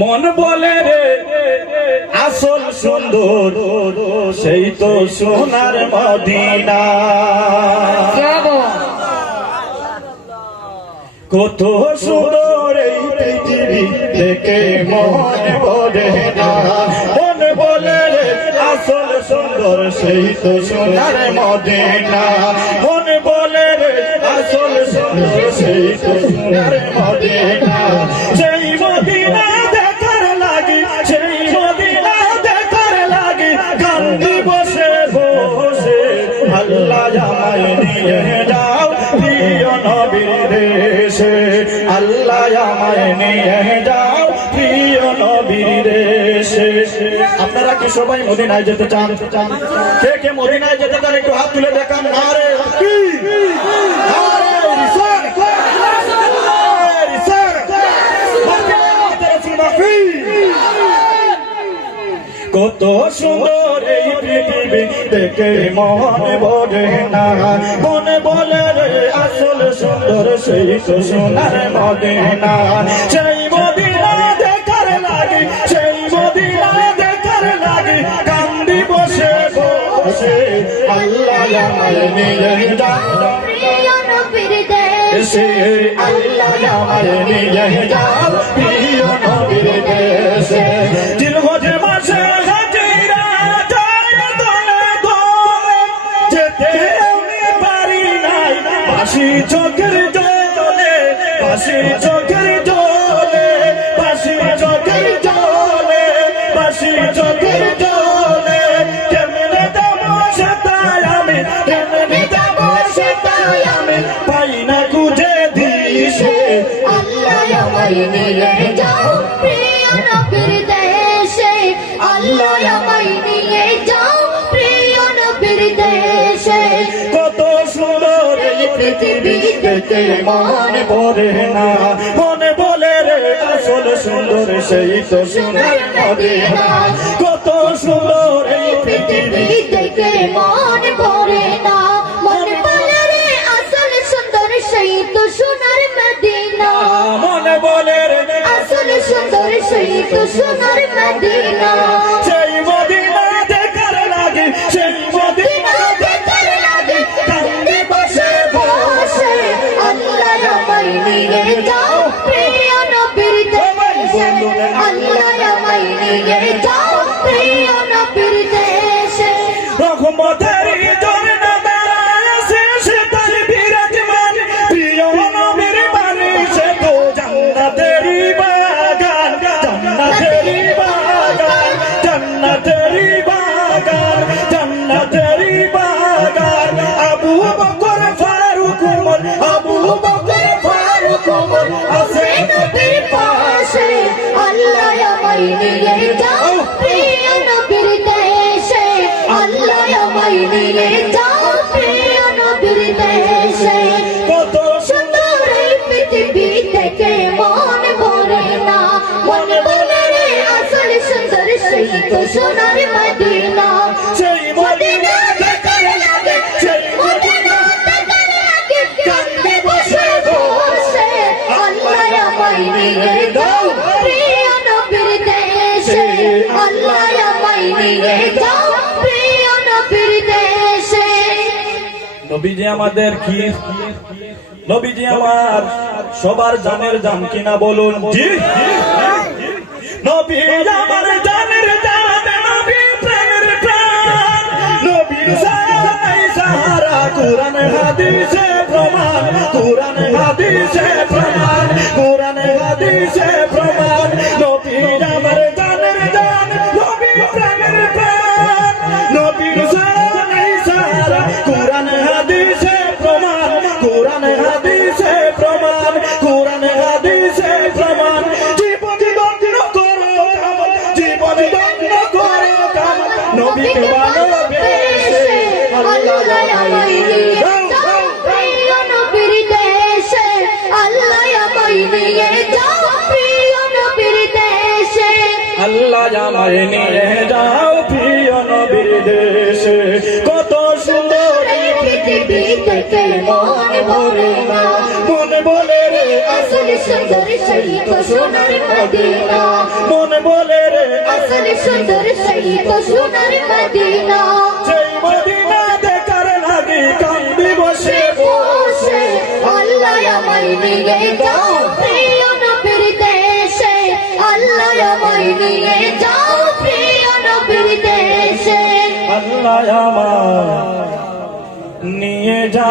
মন বলে রে আসল সুন্দর সেই তো সোনার মদিনা। কত সুন্দর এই পৃথিবী থেকে মন বলে না। মন বলে রে আসল সুন্দর সেই তো সোনার মদিনা। মন বলে রে আসল সুন্দর সেই তো সোনার মদিনা। সেই মদিনা দেখার লাগি, সেই মদিনা দেখার লাগি কান্দি বসে বসে। আল্লাহ আমায় নিয়ে যাও প্রিয় নবীর দেশে। আল্লাহ আমায় নিয়ে যাও প্রিয় নবীর দেশে। আপনারা কি সবাই মদিনায় যেতে চান? কে কে মদিনায় যেতে চান একটু হাত তুলে দেখান। নারে কত সুন্দর এই পৃথিবী থেকে মন বলে না। মন বলে রে আসল সুন্দর সেই তো সোনার মদিনা। সেই মদিনা দেখার লাগে, সেই মদিনা দেখার লাগে কান্দি বসে বসে। আল্লাহ আমায় নিয়ে যাও প্রিয় নবীর দেশে। আল্লাহ আমায় নিয়ে যাও প্রিয় নবীর দেশে। জিলহজ মাসে হাজিরা যায় দলে দলে, যেতে আমি পারি নাই বাসি চোখের জলে, বাসি চোখের জলে, বাসি চোখের জলে, বাসি চোখের জলে। কেমনে যাবো সেটাই আমি, কেমনে যাবো সেটাই আমি পাই না খুঁজে দিশে। আল্লাহ আমায় নিয়ে যাও প্রিয় নবীর দেশে। আল্লাহ আমায় নিয়ে যাও প্রিয় নবীর দেশে। কত সুন্দর এই পৃথিবী থেকে মন বলে না। মনে বলে রে আসল সুন্দর সেই তো সোনার মদিনা। কত সুন্দর এই পৃথিবী থেকে মন ভরে না। মন বলে রে আসল সুন্দর সেই তো সোনার মদিনা। মনে বলে রে আসল সুন্দর সেই তো সোনার মদিনা। সেই মদিনা দেখার লাগে, সেই মদিনা দেখার লাগে কান্দি বসে বসে। আল্লাহ আমায় নিয়ে যাও প্রিয় নবীর দেশে। আল্লাহ আমায় নিয়ে যাও প্রিয় নবীর দেশে। রহমতের ঝর্ণা বেড়ায় সে তার বিরাজমান প্রিয় নবীর বাণী। সে তো জান্নাতেরই বাগান, জান্নাতেরই বাগান, জান্নাতেরই বাগান, জান্নাতেরই বাগান। আবু বকর ফারুক ওমর, আবু বকর ফারুক ওমর আছে নবীর পাশে। আল্লাহ আমায় নিয়ে যাও প্রিয় নবীর দেশে। আল্লাহ আমায় নিয়ে যাও প্রিয় নবীর দেশে। কত সুন্দর এই পৃথিবী থেকে মন ভরে না। মন বলে রে আসল সুন্দর সেই তো সোনার মদিনা। সেই মদিনা দেখার লাগে, সেই মদিনা দেখার লাগে কান্দে বসে বসে। আল্লাহ আমায় নিয়ে যাও প্রিয় নবীর দেশে। আল্লাহ আমায় নিয়ে যাও প্রিয় নবীর দেশে। নবীজি আমাদের কি? নবীজি আমার সবার জানের জান কিনা বলুন? জি। নবী আমার জানের জান, নবী প্রাণের প্রাণ। নবীর সারাই সারা কুরআন হাদিসে প্রমাণ, কুরআন হাদিসে প্রমাণ, কুরআন হাদিসে প্রমাণ। নবী আমার জানের জান, নবী প্রাণের প্রাণ। নবীর সারাই সারা কুরআন হাদিসে প্রমাণ, কুরআন হাদিসে প্রমাণ, কুরআন হাদিসে প্রমাণ। জীবন দণ্ড করো কাম, জীবন দণ্ড করো কাম নবীকে ভালোবেসে। আল্লাহ আমায় নিয়ে যাও প্রিয় নবীর দেশে। আল্লাহ আমায় নিয়ে যাও প্রিয় নবীর দেশে। আল্লাহ আমায় নিয়ে যাও প্রিয় নবীর দেশে। কত সুন্দর এই পৃথিবী থেকে মন ভরে না। মন বলে রে আসল সুন্দর সেই তো সোনার মদিনা। আসল সুন্দর সেই তো সোনার মদিনা সেই মদিনা দেখার লাগে কান্দি বসে বসে আল্লাহ আমায় নিয়ে যাও প্রিয় নবীর দেশে আল্লাহ আমায় নিয়ে যাও প্রিয় নবীর দেশে আল্লাহ আমার নিয়ে যা